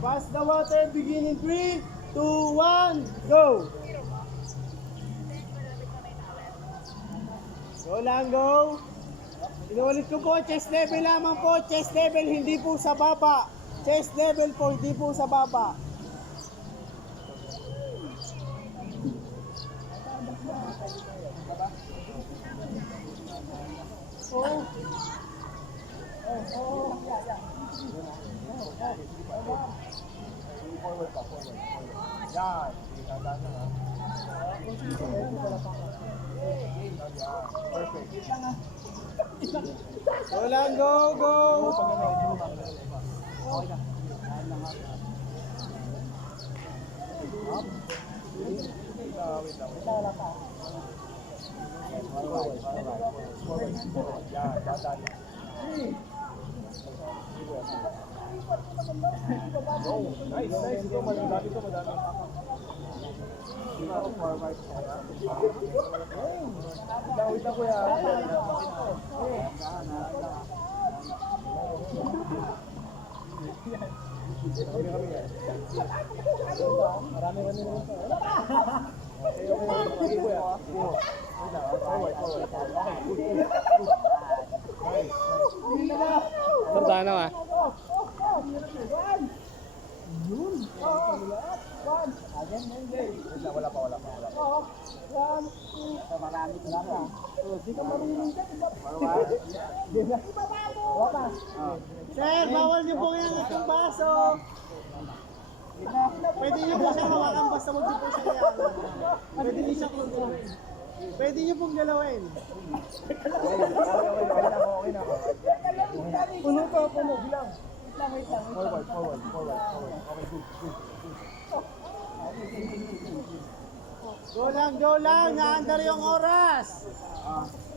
Pass the water, begin in 3, 2, 1, go! Go lang, go! Inuulit ko po, chest level lamang po, chest level, hindi po sa baba. Chest level po, hindi po sa baba. Oh. Forward ka, forward. Yan. Tandaan lang ha. Perfect. Go lang, go, go! Yan, tandaan lang. Oh, nice, nice. Ito madami ito, madami. Wait lang kuya. Marami naman ito. Okay, kuya. Forward, forward. Okay, Tandaan na ah. wala pa. Marami ka lang ah. Di ka marunong ka. Sir, bawal niyo pong iangat yung baso. Pwede niyo po siyang hawakan basta huwag niyo po siyang iangat. Pwede niyo siyang kontrolin. Pwede niyo pong galawin. Okay na. Puno pa, puno. Bilang. Forward. Okay, good. Go lang, naandar yung oras.